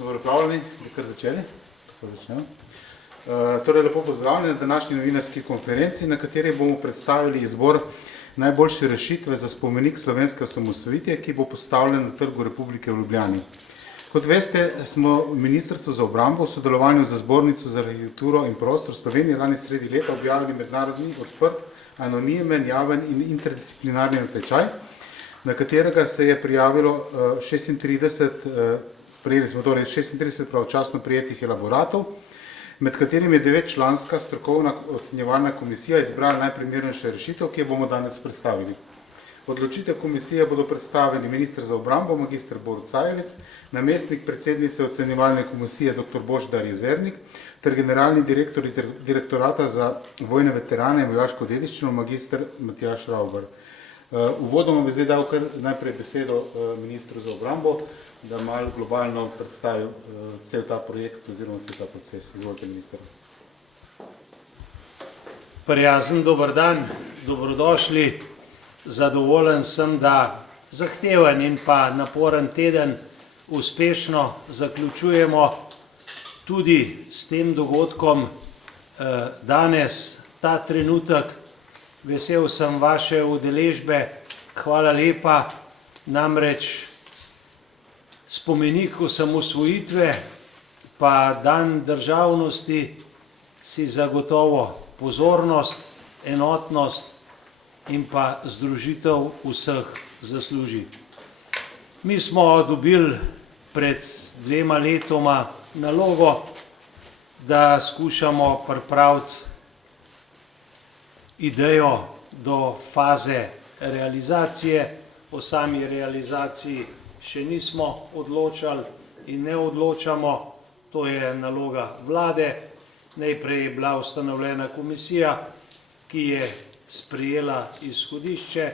Smo pripravljeni, da kar začeli? Torej, lepo pozdravljeni na današnji novinarski konferenci, na kateri bomo predstavili izbor najboljše rešitve za spomenik slovenske osamosvojitve, ki bo postavljen na Trgu Republike v Ljubljani. Kot veste, smo Ministrstvo za obrambo v sodelovanju z Zbornico za arhitekturo in prostor Slovenije lani sredi leta objavili mednarodni, odprt, anonimen, javen in interdisciplinarni natečaj, na katerega se je prijavilo 36 pravočasno prijetih elaboratov, med katerimi je 9-članska strokovna ocenjevalna komisija izbrala najprimernejšo rešitev, ki jo bomo danes predstavili. Odločitev komisije bodo predstavili minister za obrambo, magister Borut Sajovic, namestnik predsednice ocenjevalne komisije dr. Božidar Jezernik ter generalni direktor direktorata za vojne veterane in vojaško dediščino magister Matjaž Ravbar. Uvodoma bi zdaj dal kar najprej besedo ministru za obrambo, da malo globalno predstavi cel ta projekt oziroma cel ta proces. Izvolite, minister. Prijazen dober dan, dobrodošli. Zadovoljen sem, da zahteven in pa naporen teden uspešno zaključujemo tudi s tem dogodkom danes, ta trenutek. Vesel sem vaše udeležbe, hvala lepa, namreč spomenik osamosvojitve pa dan državnosti si zagotovo pozornost, enotnost in pa združitev vseh zasluži. Mi smo dobili pred 2 letoma nalogo, da skušamo pripraviti idejo do faze realizacije. O sami realizaciji še nismo odločali in ne odločamo, to je naloga vlade. Najprej je bila ustanovljena komisija, ki je sprejela izhodišče,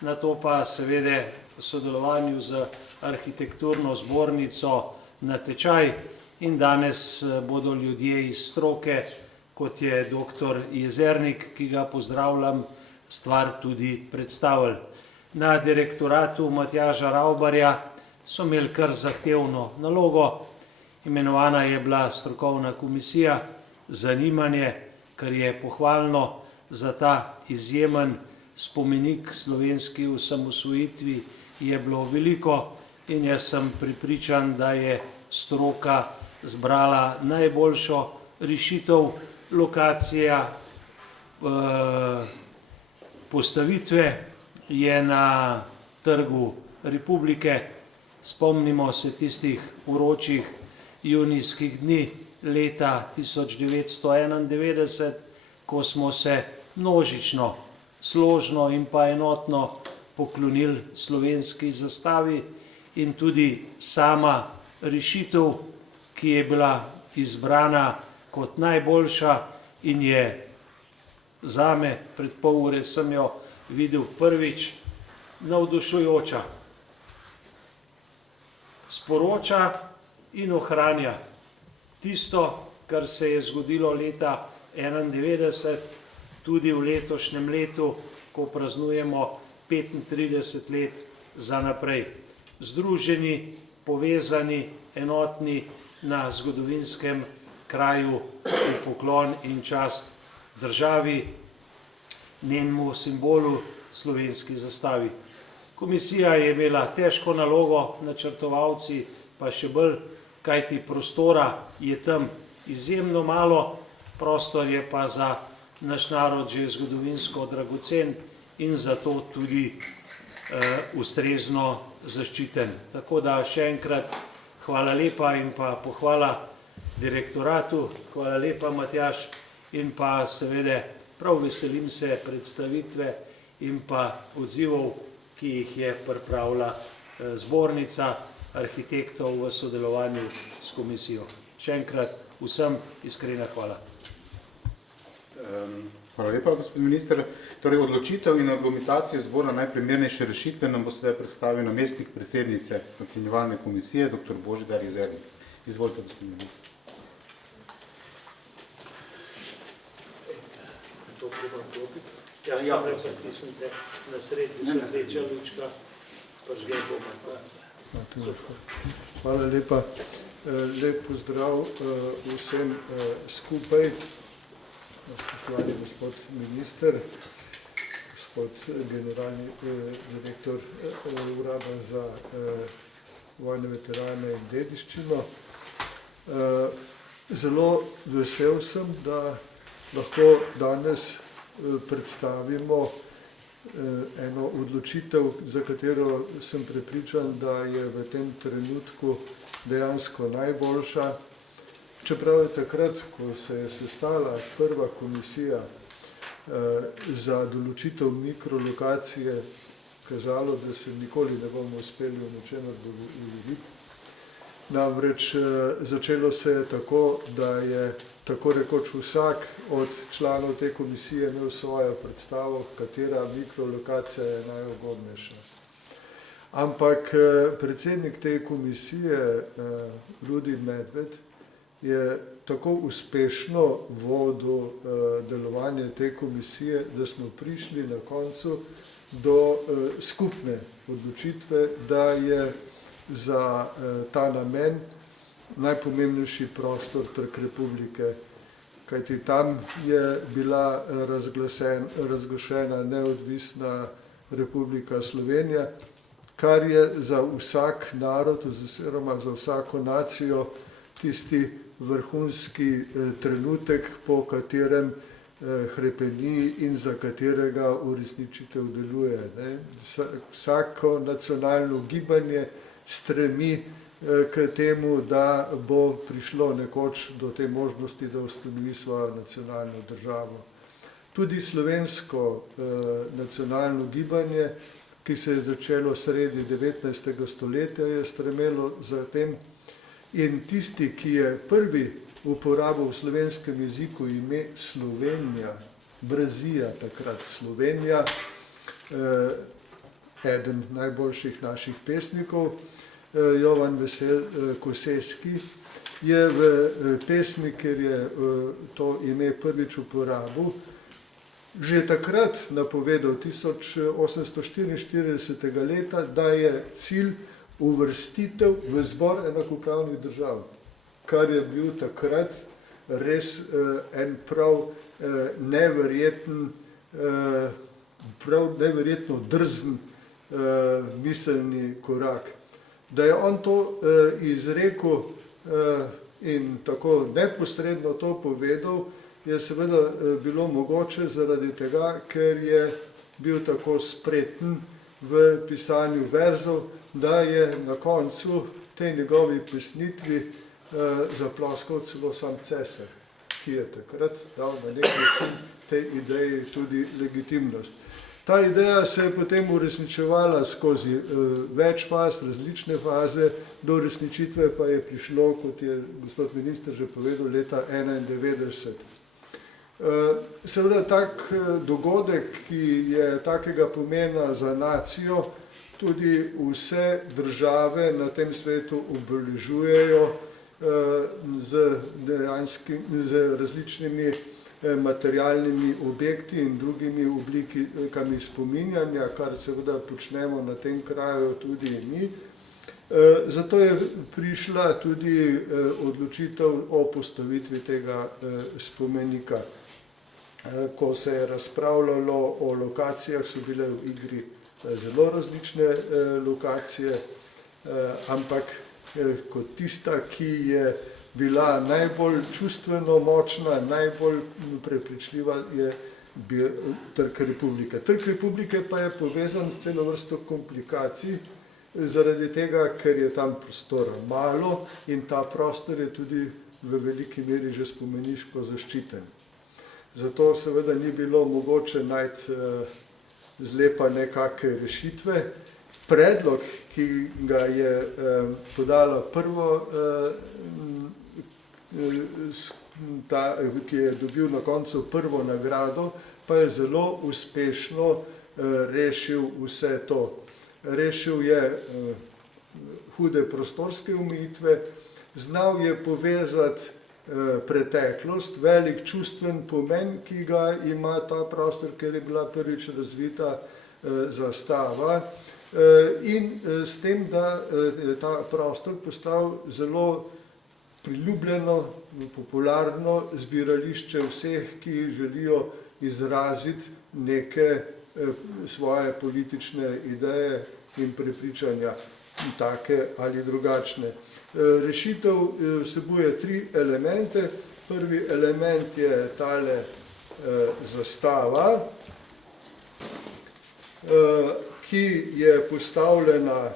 nato pa seveda v sodelovanju z arhitekturno zbornico natečaj in danes bodo ljudje iz stroke, kot je dr. Jezernik, ki ga pozdravljam, stvar tudi predstavili. Na direktoratu Matjaža Ravbarja so imeli kar zahtevno nalogo, imenovana je bila strokovna komisija, zanimanje, kar je pohvalno, za ta izjemen spomenik slovenski osamosvojitvi je bilo veliko in jaz sem prepričan, da je stroka zbrala najboljšo rešitev. Lokacija postavitve je na Trgu Republike. Spomnimo se tistih vročih junijskih dni leta 1991, ko smo se množično, složno in pa enotno poklonili slovenski zastavi in tudi sama rešitev, ki je bila izbrana kot najboljša in je zame, pred pol ure sem jo videl prvič, navdušujoča. Sporoča in ohranja tisto, kar se je zgodilo leta 1991, tudi v letošnjem letu, ko praznujemo 35 let za naprej. Združeni, povezani, enotni na zgodovinskem kraju v poklon in čast državi, njenemu simbolu, slovenski zastavi. Komisija je imela težko nalogo, načrtovalci pa še bolj, kajti prostora je tam izjemno malo, prostor je pa za naš narod že zgodovinsko dragocen in zato tudi ustrezno zaščiten. Tako da še enkrat hvala lepa in pa pohvala direktoratu, hvala lepa Matjaž in pa seveda prav veselim se predstavitve in pa odzivov, ki jih je pripravila zbornica arhitektov v sodelovanju s komisijo. Še enkrat vsem iskrena hvala. Hvala lepa, gospod minister. Torej, odločitev in argumentacije zbora najprimernejše rešitve nam bo sedaj predstavil namestnik predsednice ocenjevalne komisije, dr. Božidar Jezernik. Izvolite, gospod minister. Ja, tisnite na srednji srdeča lučka, pa žge bomo. Hvala lepa. Lep pozdrav vsem skupaj, spoštovani gospod minister, gospod generalni direktor Urada za vojne veterane in dediščino. Zelo vesel sem, da lahko danes predstavimo eno odločitev, za katero sem prepričan, da je v tem trenutku dejansko najboljša. Čeprav je takrat, ko se je sestala prva komisija za določitev mikrolokacije, kazalo, da se nikoli ne bomo uspeli v ničemer dogovoriti. Namreč začelo se je tako, da je tako rekoč vsak od članov te komisije imel svojo predstavo, katera mikrolokacija je najugodnejša. Ampak predsednik te komisije, Rudi Medved, je tako uspešno vodil delovanje te komisije, da smo prišli na koncu do skupne odločitve, da je za ta namen najpomembnejši prostor Trg Republike, kajti tam je bila razglašena neodvisna Republika Slovenija, kar je za vsak narod oziroma za vsako nacijo tisti vrhunski trenutek, po katerem hrepeni in za katerega uresničitev deluje. Vsako nacionalno gibanje stremi k temu, da bo prišlo nekoč do te možnosti, da ustanovi svojo nacionalno državo. Tudi slovensko nacionalno gibanje, ki se je začelo sredi 19. stoletja, je stremelo za tem. In tisti, ki je prvi uporabil v slovenskem jeziku ime Slovenija, Brazija takrat Slovenija, eden najboljših naših pesnikov, Jovan Vesel Koseski, je v pesmi, ker je to ime prvič uporabil, že takrat napovedal 1844. leta, da je cilj uvrstitev v zbor enakopravnih držav, kar je bil takrat res en prav neverjetno drzen miselni korak. Da je on to izrekel in tako neposredno to povedal, je seveda bilo mogoče zaradi tega, ker je bil tako spreten v pisanju verzov, da je na koncu tej njegovi pesnitvi zaploskal celo sam cesar, ki je takrat dal na nek način tej ideji tudi legitimnost. Ta ideja se je potem uresničevala skozi več faz, različne faze, do uresničitve pa je prišlo, kot je gospod minister že povedal, leta 1991. Seveda tak dogodek, ki je takega pomena za nacijo, tudi vse države na tem svetu obeležujejo z različnimi materialnimi objekti in drugimi oblikami spominjanja, kar seveda počnemo na tem kraju tudi mi. Zato je prišla tudi odločitev o postavitvi tega spomenika. Ko se je razpravljalo o lokacijah, so bile v igri zelo različne lokacije, ampak kot tista, ki je bila najbolj čustveno močna, najbolj prepričljiva, je bil Trg Republike. Trg Republike pa je povezan s celo vrsto komplikacij, zaradi tega, ker je tam prostora malo in ta prostor je tudi v veliki meri že spomeniško zaščiten. Zato seveda ni bilo mogoče najti zlepane kakšne rešitve. Predlog, ki ga je podala ki je dobil na koncu prvo nagrado, pa je zelo uspešno rešil vse to. Rešil je hude prostorske omejitve, znal je povezati preteklost, velik čustven pomen, ki ga ima ta prostor, ker je bila prvič razvita zastava, in s tem, da je ta prostor postal zelo priljubljeno, popularno zbirališče vseh, ki želijo izraziti neke svoje politične ideje in prepričanja, take ali drugačne. Rešitev vsebuje 3 elemente. Prvi element je tale zastava, ki je postavljena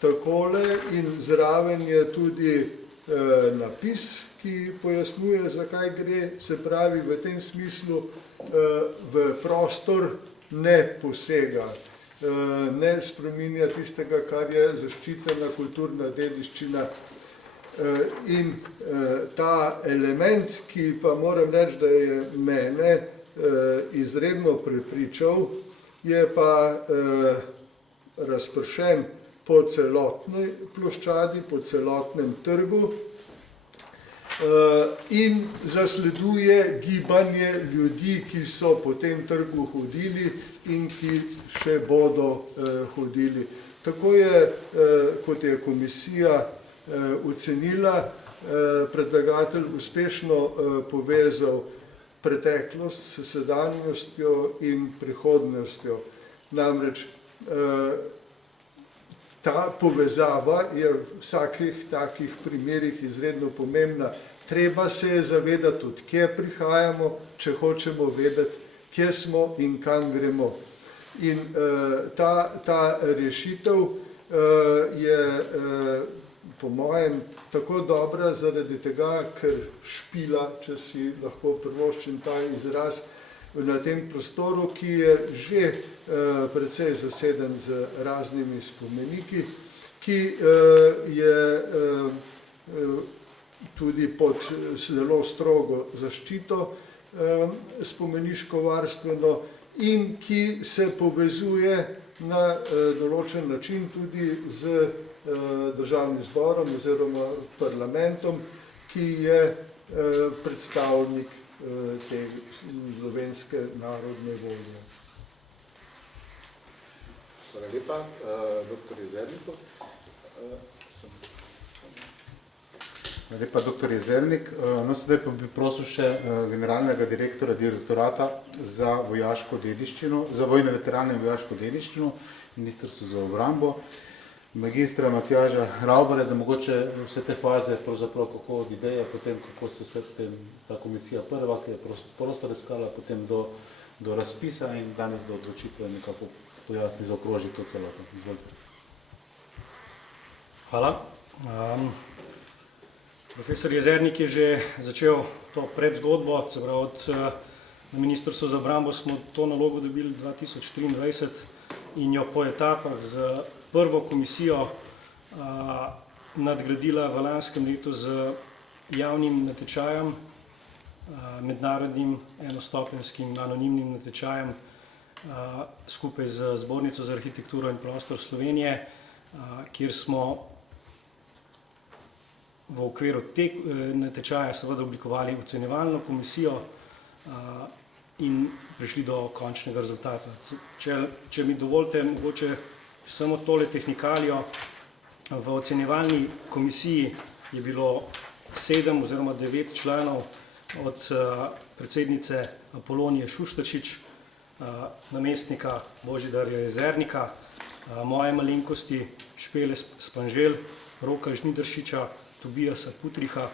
takole in zraven je tudi napis, ki pojasnjuje, zakaj gre, se pravi v tem smislu v prostor ne posega, ne spreminja tistega, kar je zaščitena kulturna dediščina. In ta element, ki pa moram reči, da je mene izredno prepričal, je pa razpršen po celotni ploščadi, po celotnem trgu in zasleduje gibanje ljudi, ki so po tem trgu hodili in ki še bodo hodili. Tako je, kot je komisija ocenila, predlagatelj uspešno povezal preteklost s sedanjostjo in prihodnostjo. Namreč ta povezava je v vsakih takih primerih izredno pomembna. Treba se je zavedati, od kje prihajamo, če hočemo vedeti, kje smo in kam gremo. In ta rešitev je po mojem tako dobra zaradi tega, ker špila, če si lahko privoščim ta izraz, na tem prostoru, ki je že precej zaseden z raznimi spomeniki, ki je tudi pod zelo strogo zaščito spomeniško-varstveno in ki se povezuje na določen način tudi z državnim zborom oziroma parlamentom, ki je predstavnik te slovenske narodne volje. Hvala lepa, dr. Jezerniku. Hvala lepa, dr. Jezernik. No, sedaj pa bi prosil še generalnega direktora direktorata za vojaško dediščino, za vojne veterane in vojaško dediščino, Ministrstvo za obrambo, magistra Matjaža Ravbarja, da mogoče vse te faze, pravzaprav kako od ideje, potem kako se vse ta komisija prva, ki je prostor iskala, potem do razpisa in danes do odločitve nekako pojasni, zaokroži to celoto. Izvolite. Hvala. Profesor Jezernik je že začel to predzgodbo, se pravi na Ministrstvu za obrambo smo to nalogo dobili 2023 in jo po etapah z prvo komisijo nadgradila v lanskem letu z javnim natečajem, mednarodnim enostopenskim anonimnim natečajem skupaj z Zbornico za arhitekturo in prostor Slovenije, kjer smo v okviru te natečaja seveda oblikovali ocenjevalno komisijo in prišli do končnega rezultata. Če mi dovolite, mogoče samo tole tehnikalijo. V ocenjevalni komisiji je bilo 7 oziroma 9 članov od predsednice Apolonije Šušteršič, namestnika Božidarja Jezernika, moje malenkosti Špele Spanžel, Roka Žnidaršiča, Tobijasa Putriha,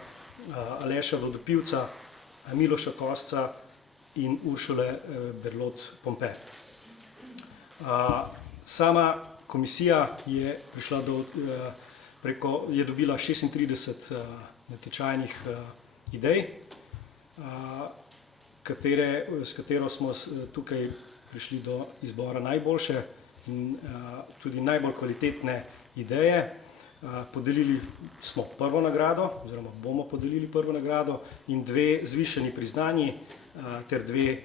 Aleša Vodopivca, Miloša Kosca in Uršule Berlot-Pompe. Sama komisija je prišla je dobila 36 natečajnih idej, s katero smo tukaj prišli do izbora najboljše in tudi najbolj kvalitetne ideje. Podelili smo prvo nagrado, oziroma bomo podelili prvo nagrado in 2 zvišeni priznanji ter 2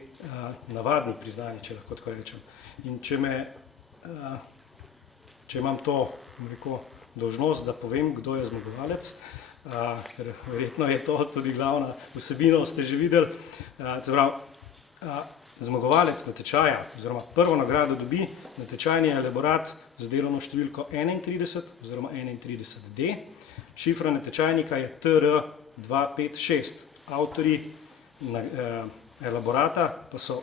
navadni priznanji, če lahko tako rečem. In če imam to dolžnost, da povem, kdo je zmagovalec, ker verjetno je to tudi glavna vsebina, ste že videli. Zmagovalec natečaja oziroma prvo nagrado dobi natečajni elaborat z delovno številko 31 oziroma 31D. Šifra natečajnika je TR256. Avtorji elaborata pa so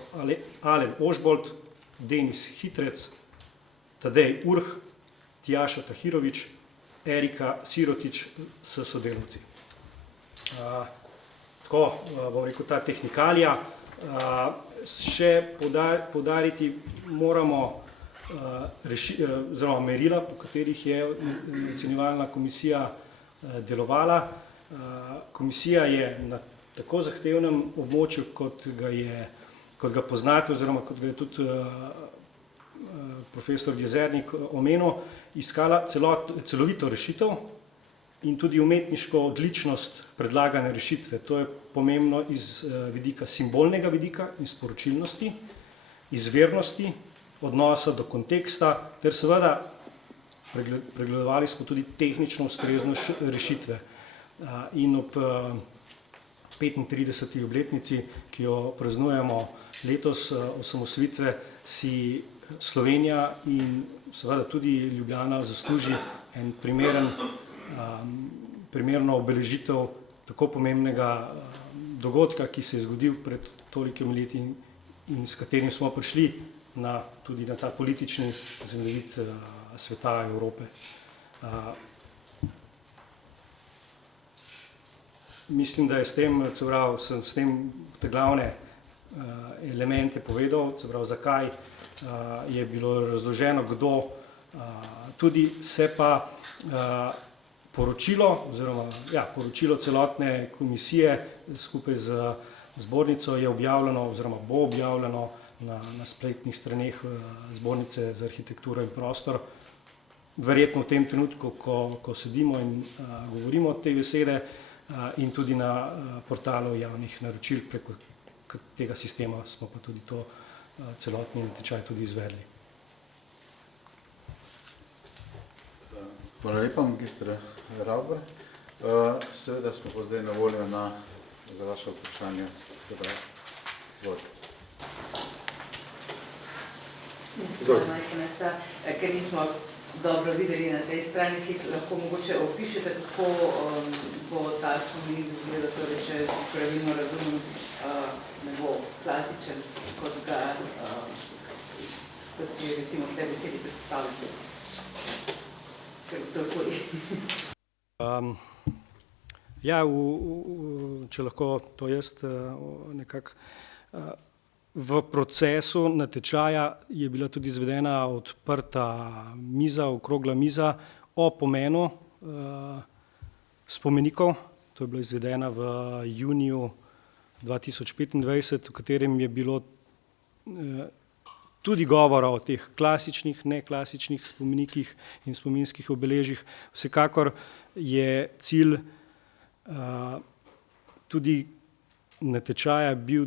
Alen Ožbolt, Denis Hitrec, Tadej Urh, Tjaša Tahirović, Erika Sirotić s sodelavci. Tako, bom rekel, ta tehnikalija. Še poudariti moramo merila, po katerih je ocenjevalna komisija delovala. Komisija je na tako zahtevnem območju, kot ga poznate oziroma kot ga je tudi profesor Jezernik omenil, iskala celovito rešitev in tudi umetniško odličnost predlagane rešitve. To je pomembno iz vidika simbolnega vidika in sporočilnosti, izvirnosti, odnosa do konteksta, ter seveda pregledovali smo tudi tehnično ustreznost rešitve. In ob 35. obletnici, ki jo praznujemo letos, osamosvojitve, si Slovenija in seveda tudi Ljubljana zasluži en primerno obeležitev tako pomembnega dogodka, ki se je zgodil pred tolikimi leti in s katerim smo prišli tudi na ta politični zemljevid sveta Evrope. Mislim, da je sem s tem te glavne elemente povedal, zakaj je bilo razloženo, kdo, tudi se pa poročilo celotne komisije skupaj z zbornico je objavljeno oziroma bo objavljeno na spletnih straneh Zbornice za arhitekturo in prostor. Verjetno v tem trenutku, ko sedimo in govorimo te besede, in tudi na portalu javnih naročil, preko tega sistema smo pa tudi to celotni natečaj tudi izvedli. Hvala lepa, magister Ravbar. Seveda smo pa zdaj na voljo za vaše vprašanje. Izvolite. Ker nismo dobro videli na tej strani, si lahko mogoče opišete, kako bo ta spomenik izgledal, torej, če pravilno razumem, ne bo klasičen, kot si recimo v tej besedi predstavljate. Ja, če lahko to jaz nekako. V procesu natečaja je bila tudi izvedena odprta miza, okrogla miza o pomenu spomenikov. To je bila izvedena v juniju 2025, v katerem je bilo tudi govora o teh klasičnih, neklasičnih spomenikih in spominskih obeležjih. Vsekakor je cilj tudi natečaja bil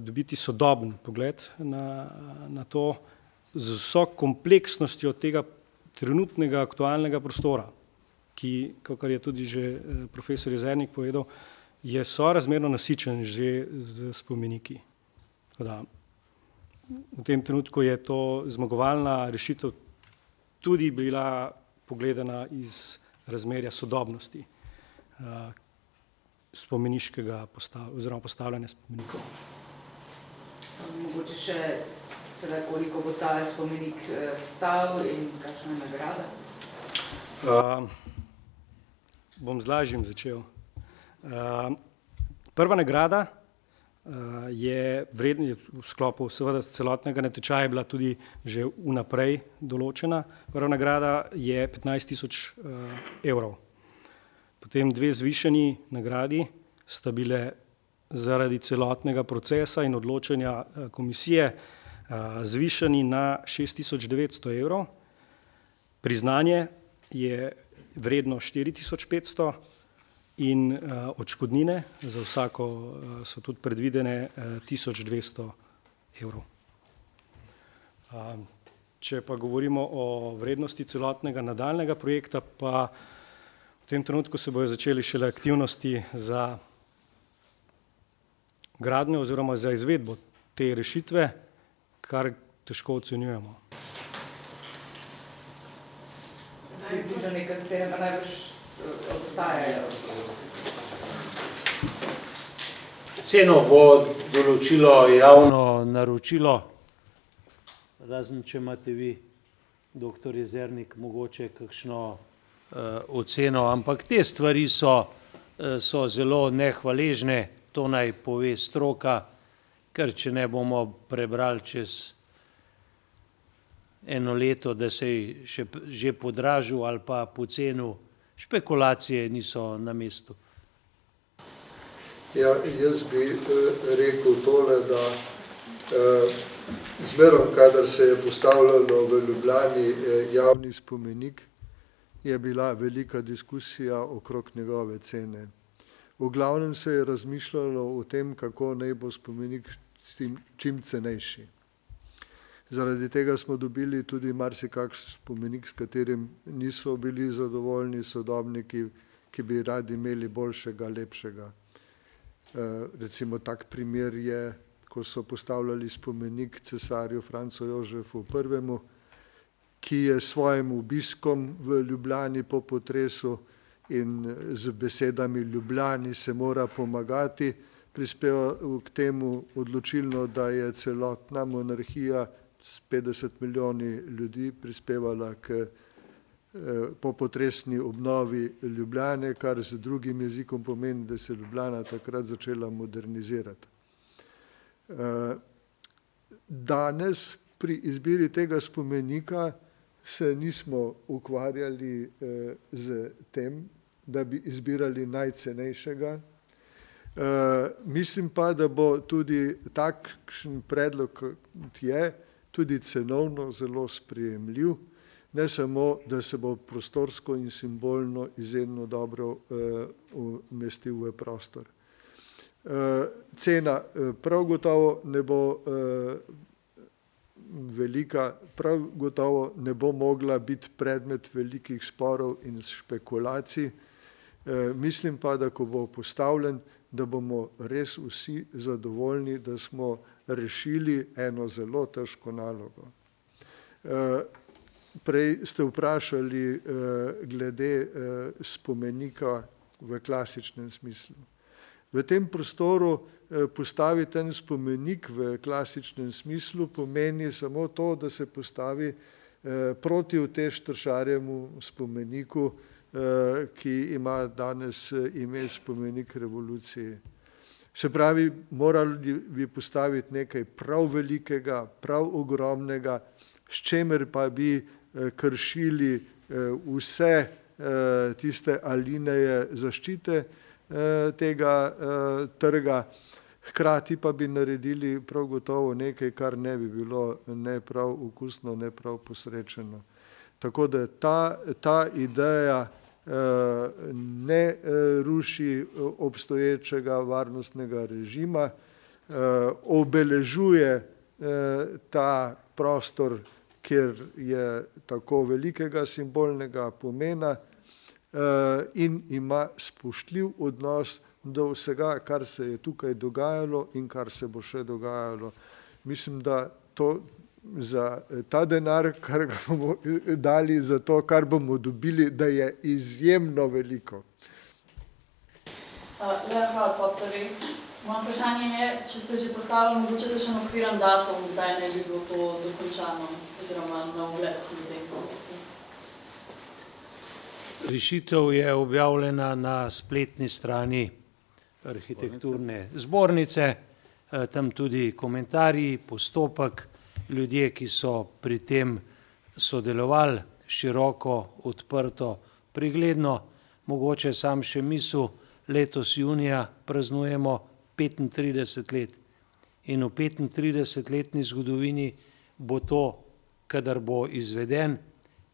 dobiti sodoben pogled na to, z vso kompleksnostjo tega trenutnega aktualnega prostora, ki, kakor je tudi že profesor Jezernik povedal, je sorazmerno nasičen že z spomeniki. Tako da v tem trenutku je to zmagovalna rešitev tudi bila pogledana iz razmerja sodobnosti spomeniškega oziroma postavljanja spomenikov. Mogoče še sedaj, koliko bo ta spomenik stal in kakšna je nagrada? Bom z lažjim začel. Prva nagrada je vredna v sklopu seveda celotnega natečaja bila tudi že vnaprej določena. Prva nagrada je 15.000 evrov. Potem dve zvišani nagradi sta bile zaradi celotnega procesa in odločanja komisije zvišani na 6.900 evrov. Priznanje je vredno 4.500 in odškodnine za vsako so tudi predvidene 1.200 evrov. Če pa govorimo o vrednosti celotnega nadaljnega projekta, pa v tem trenutku se bojo začeli šele aktivnosti za gradnjo oziroma za izvedbo te rešitve, kar težko ocenjujemo. Približno nekaj cena, pa najbrž obstajajo. Ceno bo določilo javno naročilo, razen če imate vi, doktor Jezernik, mogoče kakšno oceno, ampak te stvari so zelo nehvaležne, to naj pove stroka, ker če ne bomo prebrali čez eno leto, da se je že podražil ali pa pocenil, špekulacije niso na mestu. Ja, jaz bi rekel tole, da zmerom, kadar se je postavljalo v Ljubljani javni spomenik, je bila velika diskusija okrog njegove cene. V glavnem se je razmišljalo o tem, kako naj bo spomenik čim cenejši. Zaradi tega smo dobili tudi marsikakšen spomenik, s katerim niso bili zadovoljni sodobniki, ki bi radi imeli boljšega, lepšega. Recimo tak primer je, ko so postavljali spomenik cesarju Francu Jožefu I., ki je svojim obiskom v Ljubljani po potresu in z besedami Ljubljani se mora pomagati, prispeval k temu odločilno, da je celotna monarhija s 50 milijoni ljudi prispevala k popotresni obnovi Ljubljane, kar z drugim jezikom pomeni, da se je Ljubljana takrat začela modernizirati. Danes pri izbiri tega spomenika se nismo ukvarjali z tem, da bi izbirali najcenejšega. Mislim pa, da bo tudi takšen predlog, kot je, tudi cenovno zelo sprejemljiv, ne samo, da se bo prostorsko in simbolno izjemno dobro umestil v prostor. Cena prav gotovo ne bo velika, prav gotovo ne bo mogla biti predmet velikih sporov in špekulacij. Mislim pa, da ko bo postavljen, da bomo res vsi zadovoljni, da smo rešili eno zelo težko nalogo. Prej ste vprašali glede spomenika v klasičnem smislu. V tem prostoru postaviti en spomenik v klasičnem smislu pomeni samo to, da se postavi protiutež Tršarjevemu spomeniku, ki ima danes ime spomenik revoluciji. Se pravi, morali bi postaviti nekaj prav velikega, prav ogromnega, s čemer pa bi kršili vse tiste alineje zaščite tega trga, hkrati pa bi naredili prav gotovo nekaj, kar ne bi bilo ne prav okusno, ne prav posrečeno. Tako da ta ideja ne ruši obstoječega varnostnega režima, obeležuje ta prostor, kjer je tako velikega simbolnega pomena in ima spoštljiv odnos do vsega, kar se je tukaj dogajalo in kar se bo še dogajalo. Mislim, da to za ta denar, kar ga bomo dali za to, kar bomo dobili, da je izjemno veliko. Hvala, podprvi. Moje vprašanje je, če ste že postavili mogoče še okviren datum, kdaj ne bi bilo to dokončano oziroma na ogled ljudem. Rešitev je objavljena na spletni strani arhitekturne zbornice, tam tudi komentarji, postopek, ljudje, ki so pri tem sodelovali, široko, odprto, pregledno. Mogoče sam še misel, letos junija praznujemo 35 let in v 35-letni zgodovini bo to, kadar bo izveden,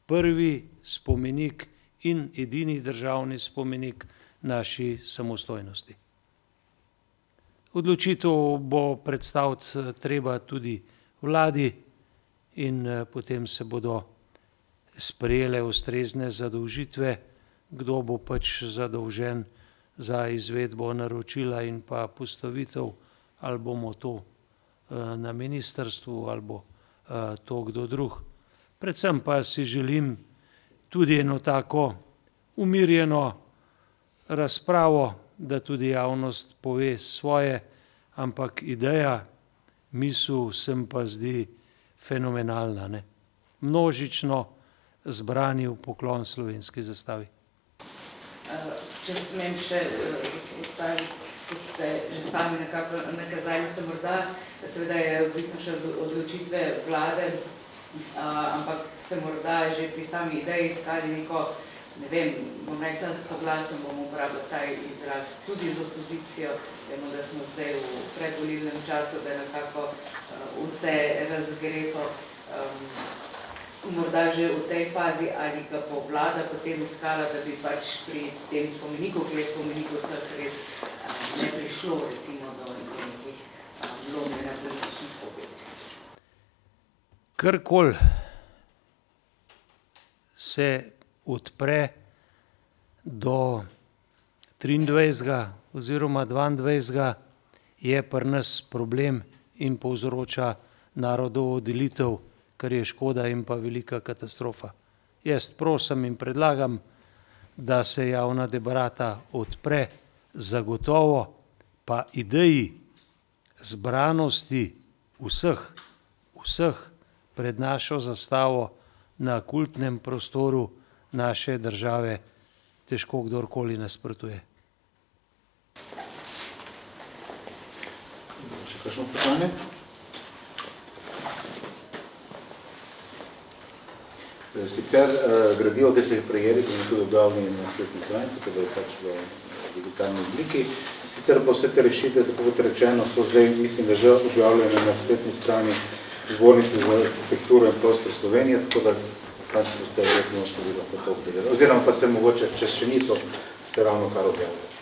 prvi spomenik in edini državni spomenik naši samostojnosti. Odločitev bo predstaviti treba tudi vladi in potem se bodo sprejele ustrezne zadolžitve, kdo bo pač zadolžen za izvedbo naročila in pa postavitev, ali bomo to na ministrstvu ali bo to kdo drug. Predvsem pa si želim tudi eno tako umirjeno razpravo, da tudi javnost pove svoje, ampak ideja, misel se mi pa zdi fenomenalna, ne. Množično zbrani v poklon slovenski zastavi. Če smem še, gospod Savic, kot ste že sami nekako nakazali, ste morda, seveda je odvisno še od odločitve vlade, ampak ste morda že pri sami ideji iskali neko, ne vem, bom rekla, soglasem, bom uporabila ta izraz, tudi z opozicijo. Vemo, da smo zdaj v predvolilnem času, da je nekako vse razgreto. Morda že v tej fazi, ali ga bo vlada potem iskala, da bi pač pri tem spomeniku, ki je spomenik vseh, res ne prišlo recimo do nekih lomljenja političnih pobed. Karkoli se odpre do 23. oziroma 22. je pri nas problem in povzroča narodovo delitev, kar je škoda in pa velika katastrofa. Jaz prosim in predlagam, da se javna debata odpre, zagotovo pa ideji zbranosti vseh pred našo zastavo na kultnem prostoru naše države težko kdorkoli nasprotuje. Še kakšno vprašanje? Sicer gradivo, ki ste jih prejeli, ki je tudi objavljeni na spletni strani, tako da je pač v digitalni obliki. Sicer pa vse te rešitve, tako kot rečeno, so zdaj, mislim, da že objavljene na spletni strani Zbornice za arhitekturo in prostor Slovenije, tako da tam se boste verjetno lahko to obdelali. Oziroma pa se mogoče, če še niso, se ravno kar objavljali.